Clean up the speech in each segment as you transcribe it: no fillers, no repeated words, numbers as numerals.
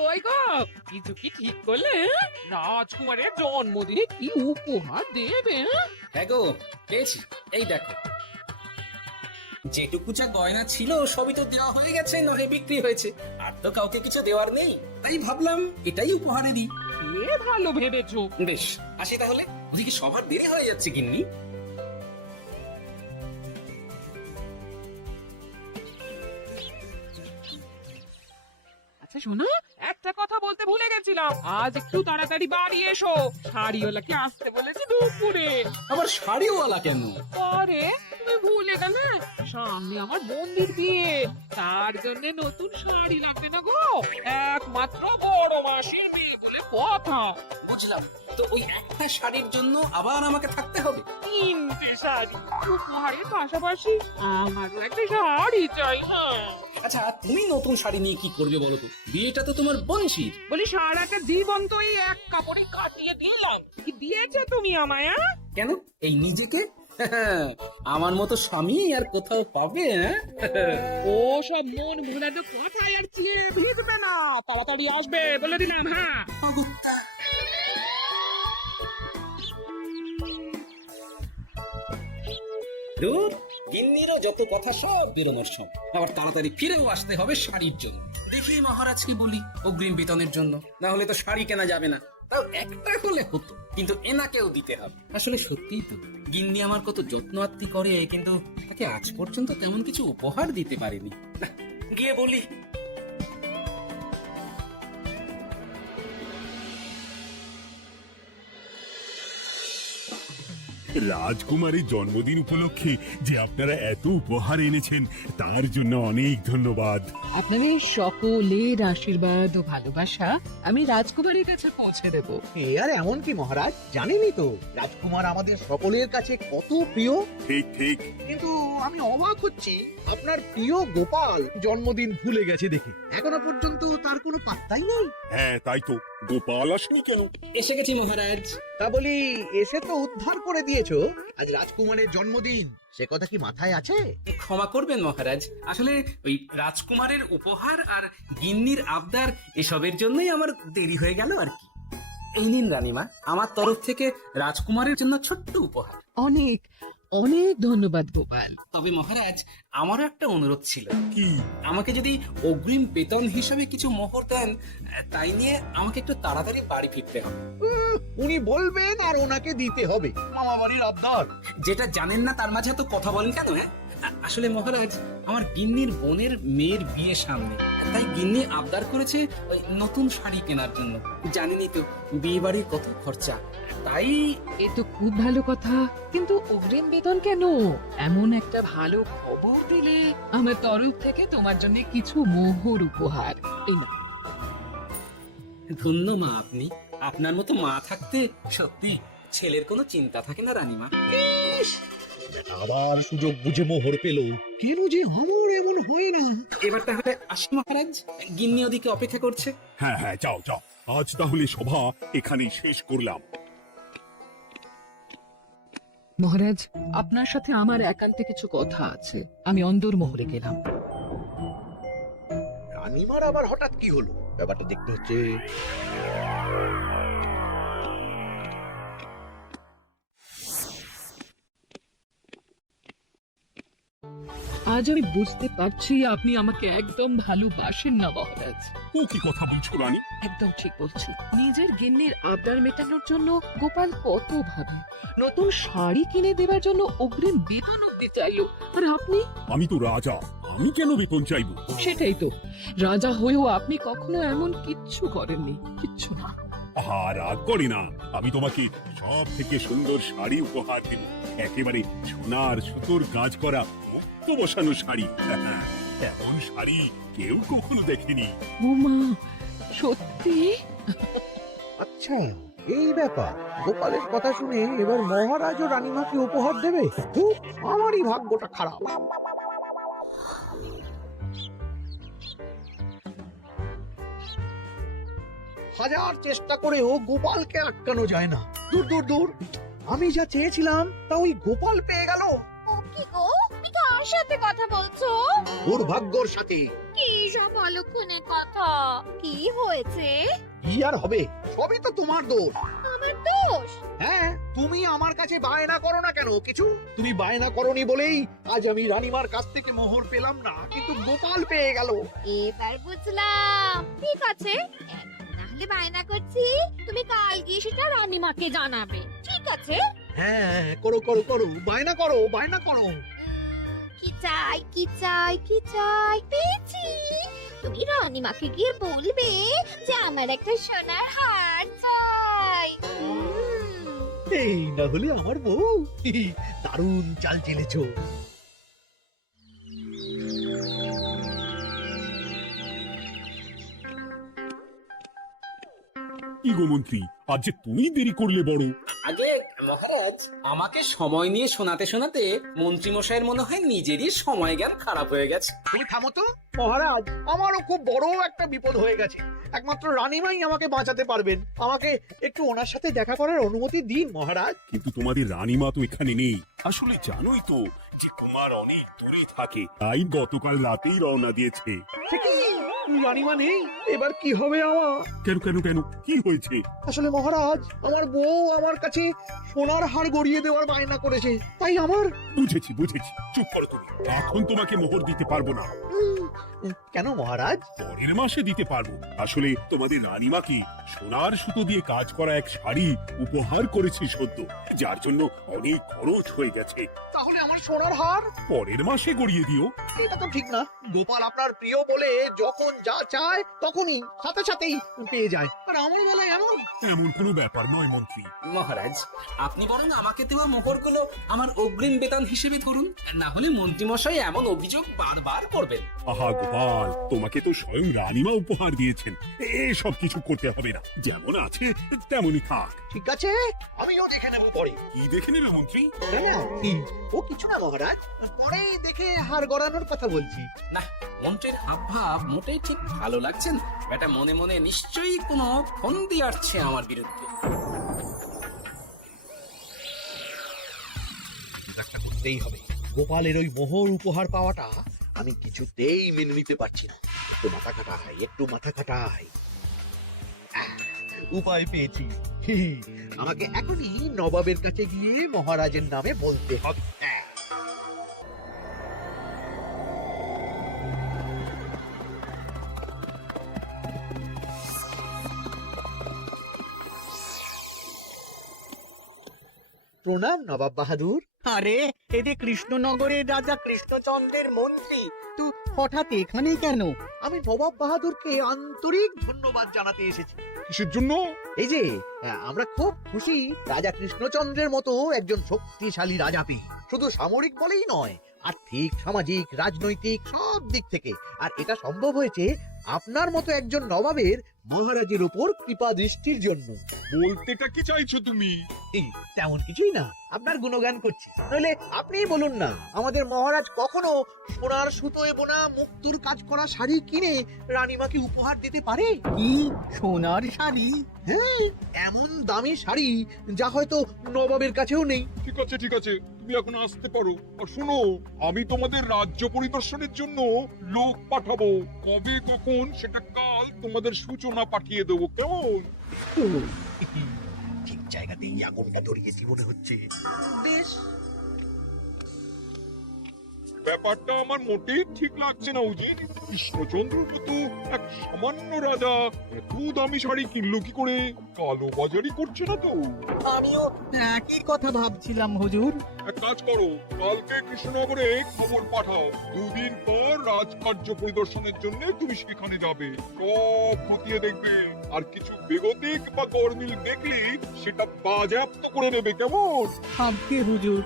কই গো, কিছু কি ঠিক করলে? রাজকুমারের জন্মদিনে কি উপহার দেবে? হ্যাঁ গো, পেয়েছি। এই দেখো, যেটুকু যা গয়না ছিল সবই তো দেওয়া হয়ে গেছে, নহে বিক্রি হয়েছে। আর তো কাউকে কিছু দেওয়ার নেই, তাই ভাবলাম এটাই উপহারে দিই। এ ভালো ভেবেছো। বেশ, আসি তাহলে। ওদিকে সবার দেরি হয়ে যাচ্ছে গিন্নি। আচ্ছা শোনো, একটা কথা বলতে ভুলে গেছিলাম, আজ একটু তাড়াতাড়ি বাড়ি এসো। শাড়িওয়ালাকে আসতে বলেছি দুপুরে। আবার শাড়িওয়ালা কেন? আরে তুমি ভুলে গেলে, সামনে আমার বন্ধুর বিয়ে, তার জন্য নতুন শাড়ি লাগবে না গো? একমাত্র বড় মাসির বিয়ে বলে কথা। বুঝলাম, তো ওই একটা শাড়ির জন্য আবার আমাকে থাকতে হবে? 3টে শাড়ি উপহারের পাশাপাশি আমারও একটা শাড়ি চাই। হ্যাঁ আচ্ছা, তুমি নতুন শাড়ি নিয়ে কি করবে বলো তো? বিয়েটা তো তোমার বংশীর। বলি, সারাটা জীবন তো এই এক কাপড়ে কাটিয়ে দিলাম, কি দিয়েছে তুমি আমায়? কেন, এই নিজেকে? আমার মতো স্বামী আর কোথাও পাবে? ও সব মন ভোলানো কথায় আর চেয়ে ভিজবে না, তাড়াতাড়ি আসবে বলে দিলাম। হ্যাঁ দূর, গিন্নিরও যত কথা সব বেরোনোর সময়। আবার তাড়াতাড়ি ফিরেও আসতে হবে শাড়ির জন্য। দেখি মহারাজকে বলি অগ্রিম বেতনের জন্য, না হলে তো শাড়ি কেনা যাবে না। তাও একটা হলে হতো, কিন্তু এনাকেও দিতে হবে। আসলে সত্যিই তো, গিন্নি আমার কত যত্ন আত্তি করে, কিন্তু তাকে আজ পর্যন্ত তেমন কিছু উপহার দিতে পারিনি। না, গিয়ে বলি। রাজকুমারের জন্মদিন উপলক্ষে যে আপনারা এত উপহার এনেছেন তার জন্য অনেক ধন্যবাদ। আপনাদের সকলের আশীর্বাদ ও ভালোবাসা আমি রাজকুমারীর কাছে পৌঁছে দেব। এ আর এমন কি মহারাজ, জানেনই তো রাজকুমার আমাদের সকলের কাছে কত প্রিয়। ঠিক ঠিক। কিন্তু আমি অবাক হচ্ছি, আপনার প্রিয় গোপাল জন্মদিন ভুলে গেছে দেখে এখনো পর্যন্ত তার কোনো পাত্তাই নেই। হ্যাঁ তাই তো, গোপাল আসেনি কেন? এসে গেছি মহারাজ। তা বলি, এসে তো উদ্ধার করে দিয়েছো, আজ রাজকুমারের জন্মদিন, সে কথা কি মাথায় আছে? ক্ষমা করবেন মহারাজ, আসলে ওই রাজকুমারের উপহার আর গিন্নির আবদার এসবের জন্যই আমার দেরি হয়ে গেল আর কি। এই নিন রানীমা, আমার তরফ থেকে রাজকুমারের জন্য ছোট্ট উপহার। অনেক অনেক ধন্যবাদ গোপাল। তবে মহারাজ, আমারও একটা অনুরোধ ছিল। কি? আমাকে যদি অগ্রিম বেতন হিসেবে কিছু মোহর দেন, তাই নিয়ে আমাকে একটু তাড়াতাড়ি বাড়ি ফিরতে হবে। উনি বলবেন আর ওনাকে দিতে হবে, মামা বাড়ির আবদার। যেটা জানেন না তার মাঝে তো কথা বলেন কেন? হ্যাঁ, আসলে মহারাজ, আমার গিন্নির বোনের মেয়ের বিয়ে সামনে, তাই গিন্নি আবদার করেছে ওই নতুন শাড়ি কেনার জন্য। জানেনই তো বিয়ে বাড়ির কত খরচা, তাই। এ তো খুব ভালো কথা, কিন্তু অগ্রিম বেতন কেন? এমন একটা ভালো খবর দিলে আমার তরফ থেকে তোমার জন্য কিছু মোহর উপহার। এই না, ধন্য মা আপনি। আপনার মতো মা থাকতে সত্যি ছেলের কোনো চিন্তা থাকে না রানীমা। আবার সুযোগ বুঝে মোহর পেল, কেন যে আমার এমন হয় না। এবার তাহলে আসি মহারাজ, গিন্নি ওদিকে অপেক্ষা করছে। হ্যাঁ হ্যাঁ, যাও যাও, আজ তাহলে সভা এখানেই শেষ করলাম। মহারাজ, আপনার সাথে আমার একান্তে কিছু কথা আছে, আমি অন্দরমহলে গেলাম। রানীমার আবার হঠাৎ কি হলো, ব্যাপারটা দেখতে হচ্ছে। আজ আমি বুঝতে পারছি আপনি আমাকে একদম ভালোবাসেন না মহারাজ। ও কি কথা বলছো রানী? একদম ঠিক বলছি। নিজের গিন্নির আবদার মেটানোর জন্য গোপাল কত ভাবে, নতুন শাড়ি কিনে দেওয়ার জন্য অগ্রিম বেতন অব্দি চাইলো, আর আপনি? আমি তো রাজা, আমি কেন বেতন চাইবো? সেটাই তো, রাজা হয়েও আপনি কখনো এমন কিচ্ছু করেননি, কিচ্ছু না। রাগ করে না, আমি তোমাকে সব থেকে সুন্দর শাড়ি উপহার দেব। একেবারে সোনার সুতোর কাজ করা মুক্ত বসানো শাড়ি। এমন শাড়ি কেউ কখনো দেখেনি। ওমা, সত্যি? আচ্ছা, এই ব্যাপার। গোপালের কথা শুনে এবার মহারাজ ও রানীমাকে উপহার দেবে? ধুর, আমারই ভাগ্যটা খারাপ। হাজার চেষ্টা করেও গোপালকে আটকানো যায় না। দূর দূর দূর, আমি যা চেয়েছিলাম তা ওই গোপাল পেয়ে গেল। ও কি গো, তুমি কার সাথে কথা বলছো? ওর ভাগ্যর সাথে। কি সব অলক্ষণের কথা? কি হয়েছে? কি আর হবে, সবই তো তোমার দোষ। আমার দোষ? হ্যাঁ, তুমি আমার কাছে বায়না করো না কেন কিছু? তুমি বায়না করনি বলেই আজ আমি রানীমার কাছ থেকে মোহর পেলাম না, কিন্তু গোপাল পেয়ে গেল। এবার বুঝলাম। ঠিক আছে, এখন তাহলে বায়না করছি, তুমি কাল গিয়ে সেটা রানীমাকে জানাবে। ঠিক আছে? হ্যাঁ, করো করো করো, বায়না করো, বায়না করো। কি চাই, কি চাই, কি চাই? পেয়েছি। তুমি রানীমাকে গিয়ে বলবে যে আমার একটা সোনার হার চাই। এই না হলে আমার বউ। দারুণ চাল চেলেছো। কি গো মন্ত্রী, আজ যে তুমি দেরি করলে বড়। আগে মহারাজ, আমাকে সময় নিয়ে শোনাতে শোনাতে মন্ত্রী মশাইয়ের মনে হয় নিজেরই সময় জ্ঞান খারাপ হয়ে গেছে। তুমি থামো তো মহারাজ, আমারও খুব বড় একটা বিপদ হয়ে গেছে। একমাত্র রানীমাই আমাকে বাঁচাতে পারবেন। আমাকে একটু ওনার সাথে দেখা করার অনুমতি দিন মহারাজ। কিন্তু তোমাদের রানীমা তো এখানে নেই। আসলে জানোই তো যে কুমার অনেক দূরে থাকে, তাই গতকাল রাতেই রওনা দিয়েছে। সে কি, রানীমা নেই? এবার কি হবে আমার? কেন কেন কেন, কি হয়েছে? আসলে মহারাজ, আমার বউ আমার কাছে সোনার হার গড়িয়ে দেওয়ার বায়না করেছে, তাই আমার। বুঝেছি বুঝেছি, চুপ করো তুমি। এখন তোমাকে মোহর দিতে পারবো না। কেন মহারাজ? পরের মাসে দিতে পারবো। আসলে তোমাদের রানীমাকে সোনার সুতো দিয়ে কাজ করা এক শাড়ি উপহার করেছি সদ্য, যার জন্য অনেক খরচ হয়ে গেছে। তাহলে আমার সোনার হার পরের মাসে গড়িয়ে দিও। এটা তো ঠিক না। গোপাল আপনার প্রিয় বলে যখন যা চায় তখনই সাথে সাথেই পেয়ে যায়, আর আমার বেলায় এমন। এমন কোনো ব্যাপার নয় মন্ত্রী। মহারাজ, আপনি বরং আমাকে দেওয়া মোহরগুলো আমার অগ্রিম বেতন হিসেবে ধরুন, না হলে মন্ত্রী মশাই এমন অভিযোগ বারবার করবেন। আহা গোপাল, তোমাকে তো স্বয়ং রানীমা উপহার দিয়েছেন, এসব কিছু করতে হবে না। যেমন আছে তেমনই থাক। ঠিক আছে, আমিও দেখে নেব পরে। কি দেখে নেবে মন্ত্রী? ও কিছু না মহারাজ, পরে দেখে হার গড়ানোর কথা বলছি। না, মন্ত্রীর হাবভাব মোটেই ঠিক ভালো লাগছে না। বেটা মনে মনে নিশ্চয়ই কোনো ফন্দি আসছে আমার বিরুদ্ধে। একটা করতেই হবে। গোপালের ওই মোহর উপহার পাওয়াটা আমি কিছুতেই মেনে নিতে পারছি না। একটু মাথা খাটাই, একটু মাথা খাটাই। উপায় পেয়েছি। আমাকে এখনই নবাবের কাছে গিয়ে মহারাজের নামে বলতে হবে। প্রণাম নবাব বাহাদুর। আরে এই যে কৃষ্ণনগরের রাজা কৃষ্ণচন্দ্রের মন্ত্রী, তুই হঠাৎ এখানে কেন? আমি নবাব বাহাদুরকে আন্তরিক ধন্যবাদ জানাতে এসেছি। কিসের জন্য? এই যে আমরা খুব খুশি রাজা কৃষ্ণচন্দ্রের মতো একজন শক্তিশালী রাজা পেয়ে। শুধু সামরিক বলেই নয়, আর্থিক, সামাজিক, রাজনৈতিক সব দিক থেকে। আর এটা সম্ভব হয়েছে আপনার মতো একজন নবাবের মহারাজের উপর কৃপা দৃষ্টির জন্য। বলতেটা কি চাইছো তুমি? এই তেমন কিছুই না, আপনার গুণগান করছি। নইলে আপনিই বলুন না, আমাদের মহারাজ কখনো সোনার সুতোয় বোনা মুক্তোর কাজ করা শাড়ি কিনে রানীমাকে উপহার দিতে পারে? কি সোনার শাড়ি? হ্যাঁ, এমন দামি শাড়ি যা হয়তো নবাবের কাছেও নেই। ঠিক আছে ঠিক আছে, তুমি এখন আসতে পারো। আর শোনো, আমি তোমাদের রাজ্য পরিদর্শনের জন্য লোক পাঠাবো। কবে কখন সেটা কাল তোমাদের সূচনা পাঠিয়ে দেবো, কেমন? ও, ঠিক জায়গাতেই আগুনটা ধরিয়েছি মনে হচ্ছে। বেশ, ব্যাপারটা আমার মোটেই ঠিক লাগছে না উজির। কৃষ্ণচন্দ্র মতো এক সামান্য রাজা এত দামি শাড়ি কিনলো কি করে? কালো বাজারি করছে না তো? আমিও একই কথা ভাবছিলাম হুজুর। এক কাজ করো, কালকে কৃষ্ণনগরে খবর পাঠাও। 2 দিন পর রাজকার্য পরিদর্শনের জন্য তুমি সেখানে যাবে। সব খতিয়ে দেখবে, আর কিছু বেগতিক বা গরমিল দেখলে সেটা বাজেয়াপ্ত করে নেবে, কেমন? ভাবছি হুজুর।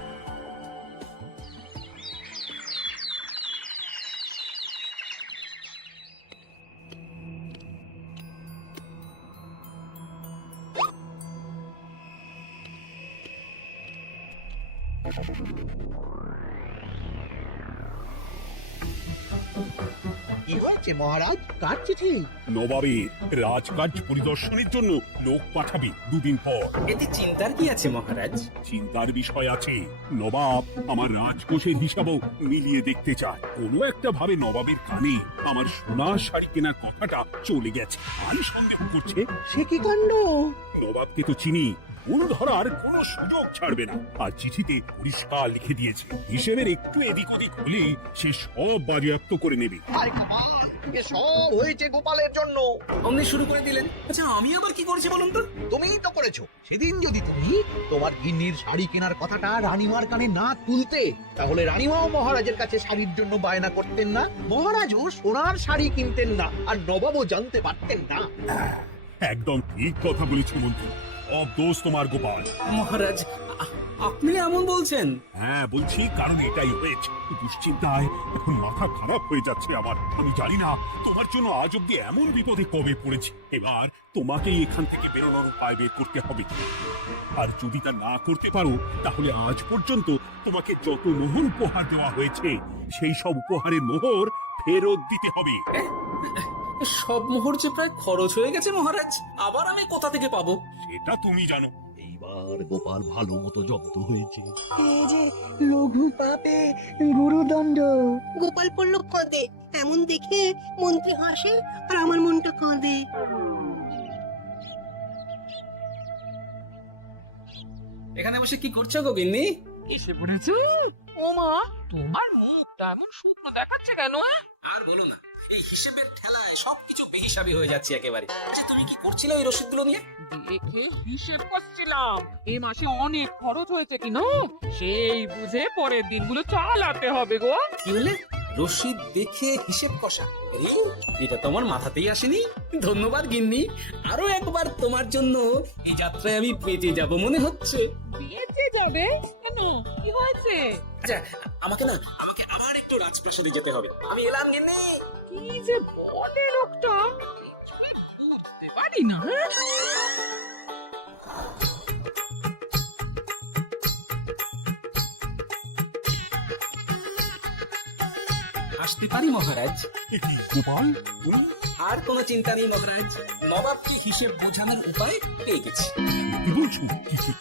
কি হয়েছে মহারাজ, কার চিঠি? নবাবের রাজকাজ পরিদর্শনের জন্য লোক পাঠাবে দুদিন পর। এতে চিন্তার কি আছে মহারাজ? চিন্তার বিষয় আছে। নবাব আমার রাজকোষের হিসাবও মিলিয়ে দেখতে চায়। কোনো একটা ভাবে নবাবের কানে আমার সোনার শাড়ি কেনার কথাটা চলে গেছে। আমি সন্দেহ করছে সে কি কাণ্ড! নবাবকে তো চিনি, ভুল ধরার কোনো সুযোগ ছাড়বে না। আর চিঠিতে পরিষ্কার লিখে দিয়েছে, হিসেবের একটু এদিক ওদিক হলে সে সব বাজেয়াপ্ত করে নেবে। আরে কাল, এ সব হয়েছে গোপালের জন্য। অমনি শুরু করে দিলেন। আচ্ছা আমি আবার কি করছি বলুন তো? তুমিই তো করেছো। সেদিন যদি তুমি তোমার গিন্নির শাড়ি কেনার কথাটা রানীমার কানে না তুলতে, তাহলে রানীমাও মহারাজের কাছে শাড়ির জন্য বায়না করতেন না, মহারাজও সোনার শাড়ি কিনতেন না, আর নবাবও জানতে পারতেন না। একদম ঠিক কথা বলেছ মন্ত্রী, সব দোষ তোমার গোপাল। মহারাজ আপনি এমন বলছেন? হ্যাঁ বলছি, কারণ এটাই হয়েছে। দুশ্চিন্তায় এখন মাথা খারাপ হয়ে যাচ্ছে আমার। আমি জানি না তোমার জন্য আজ অব্দি এমন বিপদে কবে পড়েছি। এবার তোমাকেই এখান থেকে বেরোনোর উপায় বের করতে হবে। আর যদি তা না করতে পারো, তাহলে আজ পর্যন্ত তোমাকে যত মোহর উপহার দেওয়া হয়েছে, সেই সব উপহারের মোহর ফেরত দিতে হবে। সব মোহর যে প্রায় খরচ হয়ে গেছে মহারাজ, আবার আমি কোথা থেকে পাবো? সেটা তুমি জানো। এইবার গোপাল ভালো মতো জব্দ হয়েছে। এই যে লঘু পাপে গুরুদণ্ড। গোপাল পড়ল কাঁদে, এমন দেখে মন্ত্রী হাসে আর আমার মনটা কাঁদে। এখানে বসে কি করছো গো গিন্নি? এসে পড়েছ? ও মা, তোমার মুখটা এমন শুকনো দেখাচ্ছে কেন? আর বলো না, এই হিসেবের ঠেলায় সবকিছু বেহিসাবি হয়ে যাচ্ছে একেবারে। আচ্ছা তুমি কি করছিলে ওই রসিদগুলো নিয়ে? দেখে হিসেব করছিলাম এ মাসে অনেক খরচ হয়েছে কিনা, সেই বুঝে পরের দিনগুলো চালাতে হবে গো। কি বলে? রসিদ দেখে হিসেব কষা? আরে, এটা তো আমার মাথাতেই আসেনি। ধন্যবাদ গিন্নি, আরো একবার তোমার জন্য এই যাত্রায় আমি বেঁচে যাব মনে হচ্ছে। বেঁচে যাবে কেন? কি হয়েছে? আচ্ছা আমাকে আবার একটু রাজপ্রাসাদে যেতে হবে। আমি এলাম গিন্নি। কি যে বলে লোকটা, কিছুই বুঝতে পারি না। আসতে পারি মহারাজ? এ কি গোপাল, তুমি? আর কোনো চিন্তা নেই মহারাজ, নবাবকে হিসেব বোঝানোর উপায় পেয়ে গেছি। কি বলছো?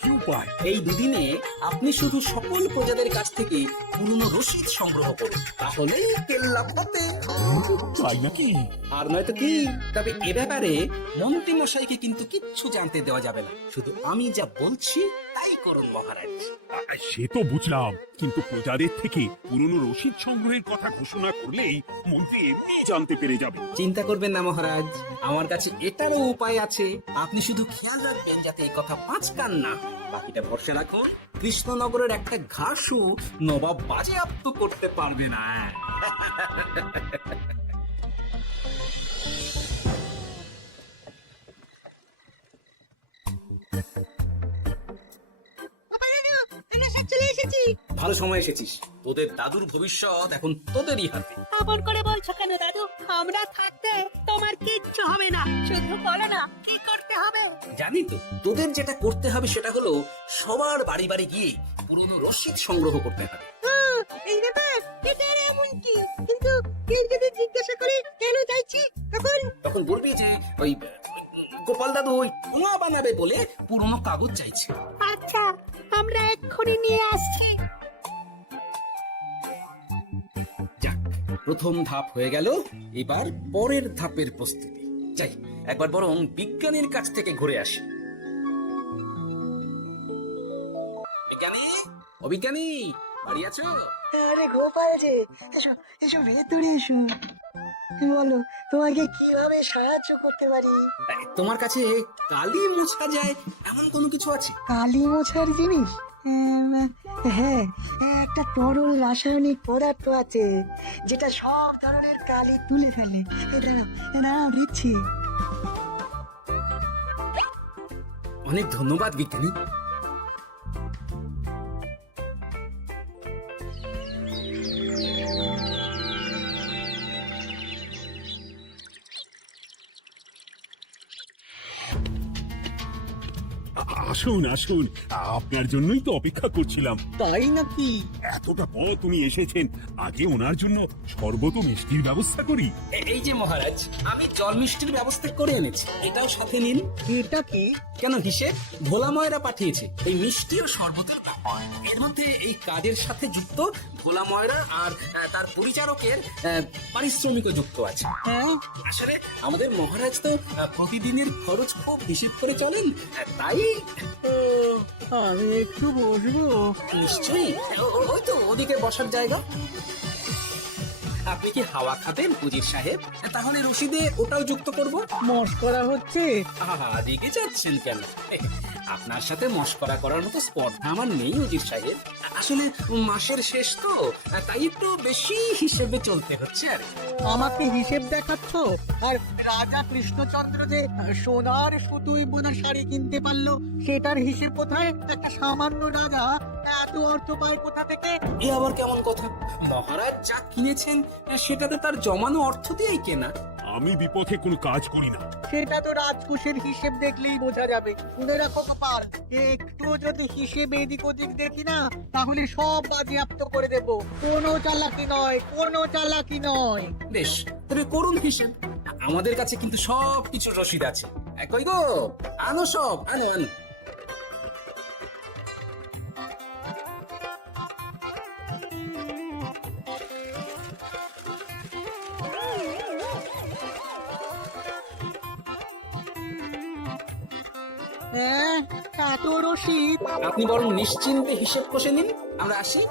কি উপায়? এই দুদিনে আপনি শুধু সকল প্রজাদের কাছ থেকে পুরনো রসিদ সংগ্রহ করুন, তাহলে কেল্লা ফতে। তাই নাকি? আর নয়তো কি? তবে এ ব্যাপারে মন্ত্রী মশাইকে কিন্তু কিচ্ছু জানতে দেওয়া যাবে না। শুধু আমি যা বলছি তাই করুন মহারাজ। সে তো বুঝলাম, কিন্তু প্রজাদের থেকে পুরনো রসিদ সংগ্রহের কথা ঘোষণা করলেই মন্ত্রী এমনি জানতে পেরে যাবে। চিন্তা করবেন না মহারাজ, আমার কাছে এটারও উপায় আছে। আপনি শুধু খেয়াল রাখবেন যাতে এই কথা পাঁচ কান না। বাকিটা ভরসা রাখুন, কৃষ্ণনগরের একটা ঘাসও নবাব বাজেয়াপ্ত করতে পারবে না। চলে এসেছি। ভালো সময় এসেছিস, তোদের দাদুর ভবিষ্যৎ এখন তোদেরই হাতে। খবর করে বলছো কেন দাদু? আমরা থাকতে তোমার কিচ্ছু হবে না, শুধু বলো না কি করতে হবে। জানি তো, তোদের যেটা করতে হবে সেটা হলো সবার বাড়ি বাড়ি গিয়ে পুরনো রসিদ সংগ্রহ করতে হবে। এই ব্যাপার, এটা আর এমন কি? কিন্তু কেউ যদি জিজ্ঞাসা করে কেন চাইছি, তখন বলবি যে ওই গোপাল দাদু ওই কুয়া বানাবে বলে পুরনো কাগজ চাইছে। আচ্ছা আমরা এক্ষুনি নিয়ে আসছি। যাক, প্রথম ধাপ হয়ে গেল, এবার পরের ধাপের প্রস্তুতি। যাই একবার বরং বিজ্ঞানীর কাছ থেকে ঘুরে আসি। বিজ্ঞানী, ও বিজ্ঞানী, বাড়ি আছো? আরে গোপাল যে, এসো এসো ভেতরে এসো। বলো, তোমাকে কিভাবে সাহায্য করতে পারি? তোমার কাছে কালি মোছা যায় এমন কোনো কিছু আছে? কালি মোছার জিনিস? হ্যাঁ, একটা তরল রাসায়নিক পদার্থ আছে যেটা সব ধরনের কালি তুলে ফেলে। দাঁড়াও দিচ্ছি। অনেক ধন্যবাদ বিজ্ঞানী। আসুন আসুন, আপনার জন্যই তো অপেক্ষা করছিলাম। তাই নাকি? এতটা পথ তুমি এসেছেন, আগে ওনার জন্য শরবত ও মিষ্টির ব্যবস্থা করি। এই যে মহারাজ, আমি জল মিষ্টির ব্যবস্থা করে এনেছি, এটাও সাথে নিন। এটা কি? কেন হিসেব? ভোলা ময়রা পাঠিয়েছে এই মিষ্টি ও শরবতের ব্যাপার। এর মধ্যে এই কাজের সাথে যুক্ত ভোলা ময়রা আর তার পরিচারকের পারিশ্রমিকও যুক্ত আছে। হ্যাঁ, আসলে আমাদের মহারাজ তো প্রতিদিনের খরচ খুব হিসেব করে চলেন, তাই আমি একটু বসবো? নিশ্চয়ই। ওই তো ওদিকে বসার জায়গা। আপনি কি হাওয়া খাবেন উজির সাহেব? তাহলে রশিদে ওটাও যুক্ত করব। মস্করা হচ্ছে? আহা, দিকে যাচ্ছেন কেন? আপনার সাথে মস্করা করার মতো স্পর্ধা আমার নেই উজির সাহেব। আসলে মাসের শেষ তো, তাই একটু বেশি হিসেবে চলতে হচ্ছে আর কি। আমাকে হিসেব দেখাচ্ছ? আর রাজা কৃষ্ণচন্দ্র যে সোনার সুতুই বোনা শাড়ি কিনতে পারলো, সেটার হিসেব কোথায়? একটা সামান্য রাজা এত অর্থ পায় কোথা থেকে? এ আবার কেমন কথা? মহারাজ যা কিনেছেন সেটাতে তার জমানো অর্থ দিয়েই কেনা। আমি বিপথে কোনো কাজ করি না। সেটা তো রাজকোষের হিসেব দেখলেই বোঝা যাবে। শুনে রাখো গোপাল, একটু যদি হিসেব এদিক ওদিক দেখি না, তাহলে সব বাজেয়াপ্ত করে দেব। কোনো চালাকি নয়, কোনো চালাকি নয়। বেশ, তবে করুন হিসেব। আমাদের কাছে কিন্তু সব কিছু রসিদ আছে। কই গো, আনো সব, আনো আনো। হ্যাঁ, এত রসিদ? আপনি বরং নিশ্চিন্তে হিসেব কষে নিন, আমরা আসি।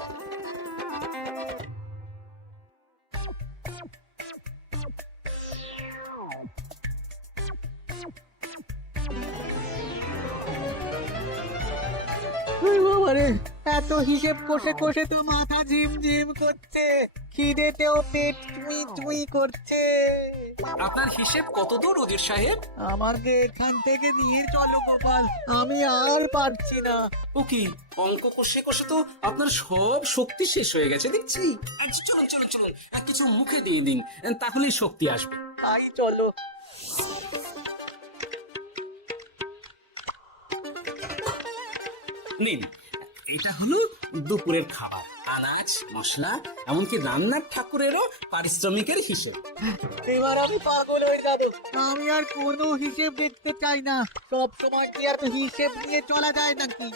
বাবারে, এত হিসেব কষে কষে তো মাথা ঝিমঝিম করছে, খিদেতেও পেট টুই টুই করছে। আপনার হিসেব কত দূর উজির সাহেব? আমাকে এখান থেকে নিয়ে চলো গোপাল, আমি আর পারছি না। ও কি, অঙ্ক কষে কষে তো আপনার সব শক্তি শেষ হয়ে গেছে দেখছি। চলুন চলুন চলুন, কিছু মুখে দিয়ে দিন, তাহলেই শক্তি আসবে। তাই চলো। নিন, এটা হলো দুপুরের খাবার, আনাজ মশলা এমনকি রান্নার ঠাকুরেরও পারিশ্রমিকের হিসেব। এবার আমি পাগল হয়ে যাবো। আমি আর কোনো হিসেব দেখতে চাই না। সব সময় কি আর হিসেব নিয়ে চলা যায় নাকি?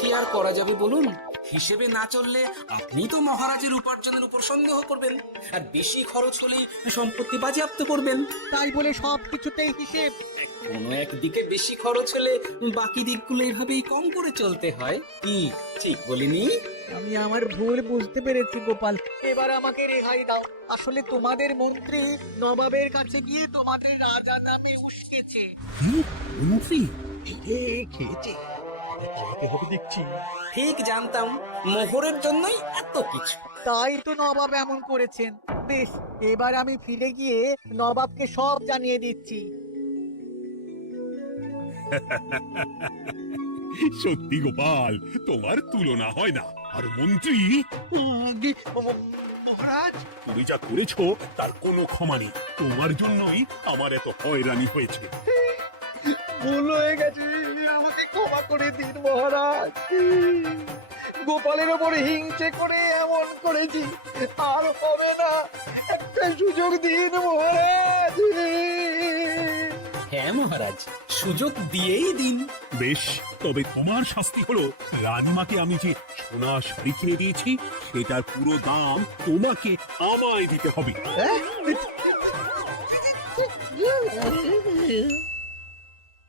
কি আর করা যাবে বলুন? হিসেবে না চললে আপনি তো মহারাজের উপার্জনের উপর সন্দেহ করবেন, আর বেশি খরচ হলেই সম্পত্তি বাজেয়াপ্ত করবেন। তাই বলে সব কিছুতেই হিসেব? কোনো একদিকে বেশি খরচ হলে বাকি দিকগুলো এইভাবেই কম করে চলতে হয়। কি ঠিক বলিনি? আমি আমার ভুল বুঝতে পেরেছি গোপাল, এবার আমাকে রেহাই দাও। আসলে তোমাদের মন্ত্রী নবাবের কাছে গিয়ে তোমাদের রাজা নামে উস্কেছে। মন্ত্রী? খেয়েছে, হবে দেখছি। ঠিক জানতাম, মোহরের জন্যই এত কিছু। তাই তো নবাব এমন করেছেন। বেশ, এবার আমি ফিরে গিয়ে নবাবকে সব জানিয়ে দিচ্ছি। সত্যি গোপাল, তোমার তুলনা হয় না। আর মন্ত্রী, মহারাজ, তুমি যা করেছো তার কোনো ক্ষমা নেই। তোমার জন্যই আমার এত হয়রানি হয়েছে। ভুল হয়ে গেছে, আমাকে ক্ষমা করে দিন মহারাজ। গোপালের ওপর হিংসে করে এমন করেছি, আর হবে না। একটা সুযোগ দিন মহারাজ। হ্যাঁ মহারাজ, সুযোগ দিয়েই দিন। বেশ, তবে তোমার শাস্তি হলো রানীমাকে আমি যে সোনা শাড়ি কিনে দিয়েছি সেটার পুরো দাম তোমাকে আমায় দিতে হবে। হ্যাঁ?